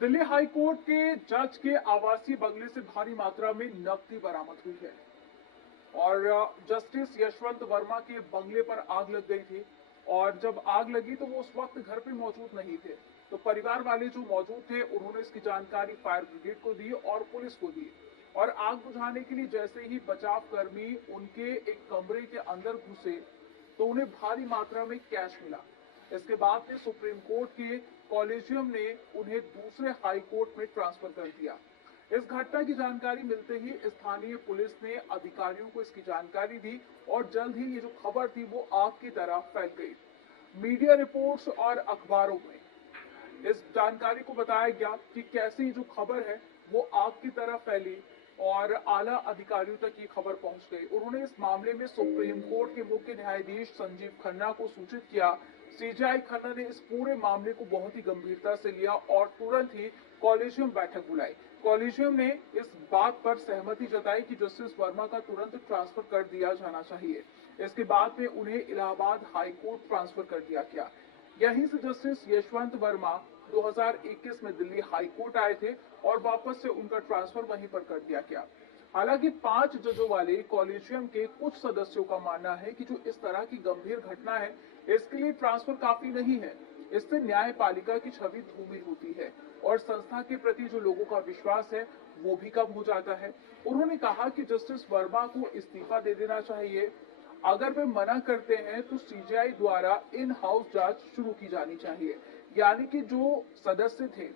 Delhi high court के जज के आवासीय बंगले से भारी मात्रा में नकदी बरामद हुई है और जस्टिस यशवंत वर्मा के बंगले पर आग लग गई थी। और जब आग लगी तो वो उस वक्त घर पे मौजूद नहीं थे। तो परिवार वाले जो मौजूद थे उन्होंने इसकी जानकारी फायर ब्रिगेड को दी और पुलिस को दी। और आग बुझाने के लिए जैसे ही बचाव कर्मी उनके एक कमरे के अंदर घुसे तो उन्हें भारी मात्रा में कैश मिला। इसके बाद में सुप्रीम कोर्ट के कॉलेजियम ने उन्हें दूसरे हाई कोर्ट में ट्रांसफर कर दिया। इस घटना की जानकारी मिलते ही स्थानीय पुलिस ने अधिकारियों को इसकी जानकारी दी और जल्द ही ये जो खबर थी वो आग की तरह फैल गई। मीडिया रिपोर्ट्स और अखबारों में इस जानकारी को बताया गया कि कैसे ये जो खबर है वो आग की तरह फैली और आला अधिकारियों तक ये खबर पहुंच गई। उन्होंने इस मामले में सुप्रीम कोर्ट के मुख्य न्यायाधीश संजीव खन्ना को सूचित किया। सीजेआई खन्ना ने इस पूरे मामले को बहुत ही गंभीरता से लिया और तुरंत ही कॉलेजियम बैठक बुलाई। कॉलेजियम ने इस बात पर सहमति जताई कि जस्टिस वर्मा का तुरंत ट्रांसफर कर दिया जाना चाहिए। इसके बाद में उन्हें इलाहाबाद हाई कोर्ट ट्रांसफर कर दिया गया। यहीं से जस्टिस यशवंत वर्मा 2021 में दिल्ली हाई कोर्ट आए थे और वापस से उनका ट्रांसफर वहीं पर कर दिया गया। हालांकि 5 जजों वाले कॉलेजियम के कुछ सदस्यों का मानना है कि जो इस तरह की गंभीर घटना है इसके लिए ट्रांसफर काफी नहीं है। इससे न्यायपालिका की छवि धूमिल होती है और संस्था के प्रति जो लोगों का विश्वास है वो भी कम हो जाता है। उन्होंने कहा कि जस्टिस वर्मा को इस्तीफा दे देना चाहिए। अगर वे मना करते हैं तो सीजेआई द्वारा इन हाउस जांच शुरू की जानी चाहिए। यानी कि जो सदस्य थे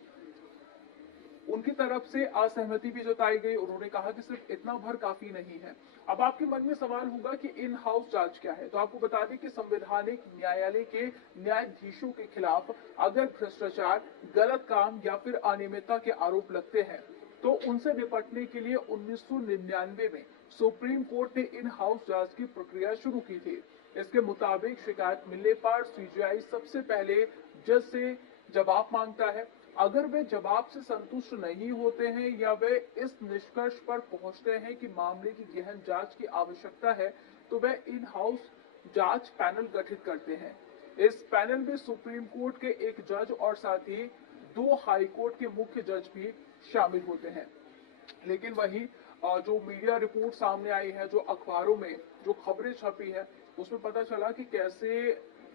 उनकी तरफ से असहमति भी जताई गई। उन्होंने कहा कि सिर्फ इतना भर काफी नहीं है। अब आपके मन में सवाल होगा कि इन हाउस जांच क्या है, तो आपको बता दें कि संवैधानिक न्यायालय के न्यायाधीशों के खिलाफ अगर भ्रष्टाचार, गलत काम या फिर अनियमितता के आरोप लगते हैं तो उनसे निपटने के लिए 1999 में सुप्रीम कोर्ट ने इन हाउस जांच की प्रक्रिया शुरू की थी। इसके मुताबिक शिकायत मिलने पर सीजेआई सबसे पहले जज से जवाब मांगता है। अगर वे जवाब से संतुष्ट नहीं होते हैं या वे इस निष्कर्ष पर पहुंचते हैं कि मामले की गहन जांच की आवश्यकता है तो वे इन हाउस जांच पैनल गठित करते हैं। इस पैनल में सुप्रीम कोर्ट के एक जज और साथ ही 2 हाई कोर्ट के मुख्य जज भी शामिल होते हैं। लेकिन वही जो मीडिया रिपोर्ट सामने आई है, जो अखबारों में जो खबरें छपी है उसमें पता चला कि कैसे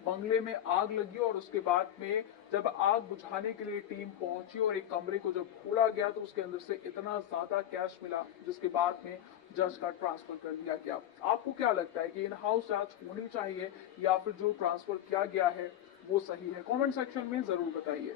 बंगले में आग लगी और उसके बाद में जब आग बुझाने के लिए टीम पहुंची और एक कमरे को जब खोला गया तो उसके अंदर से इतना ज्यादा कैश मिला जिसके बाद में जज का ट्रांसफर कर दिया गया। आपको क्या लगता है कि इन हाउस जांच होनी चाहिए या फिर जो ट्रांसफर किया गया है वो सही है? कमेंट सेक्शन में जरूर बताइए।